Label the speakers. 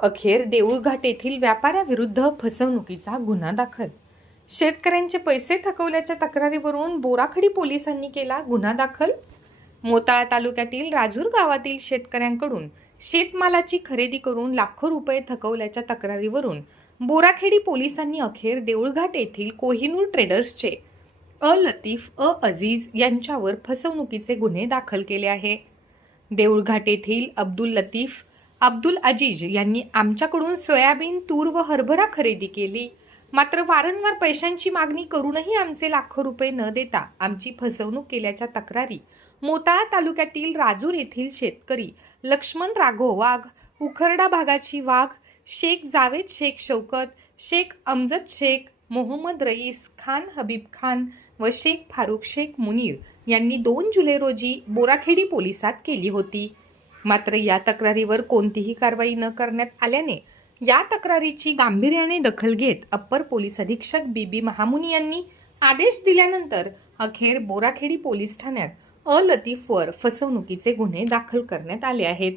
Speaker 1: अखेर देऊळघाट येथील व्यापाऱ्याविरुद्ध फसवणुकीचा गुन्हा दाखल. शेतकऱ्यांचे पैसे थकवल्याच्या तक्रारीवरून बोराखडी पोलिसांनी केला गुन्हा दाखल. मोताळा तालुक्यातील राजूर गावातील शेतकऱ्यांकडून शेतमालाची खरेदी करून लाखो रुपये थकवल्याच्या तक्रारीवरून बोराखेडी पोलिसांनी अखेर देऊळघाट येथील कोहिनूर ट्रेडर्सचे अ लतीफ अ अजीज यांच्यावर फसवणुकीचे गुन्हे दाखल केले आहे. देऊळघाट येथील अब्दुल लतीफ अब्दुल अजीज यांनी आमच्याकडून सोयाबीन तूर व हरभरा खरेदी केली. मात्र वारंवार पैशांची मागणी करूनही आमचे लाखो रुपये न देता आमची फसवणूक केल्याच्या तक्रारी मोताळा तालुक्यातील राजूर येथील शेतकरी लक्ष्मण राघो वाघ उखरडा भागाची वाघ शेख जावेद शेख शौकत शेख अमजद शेख मोहम्मद रईस खान हबीब खान व शेख फारुख शेख मुनीर यांनी दोन जुलै रोजी बोराखेडी पोलिसात केली होती. मात्र या तक्रारीवर कोणतीही कारवाई न करण्यात आल्याने या तक्रारीची गांभीर्याने दखल घेत अप्पर पोलीस अधीक्षक बी बी महामुनी यांनी आदेश दिल्यानंतर अखेर बोराखेडी पोलीस ठाण्यात अ लतीफवर फसवणुकीचे गुन्हे दाखल करण्यात आले आहेत.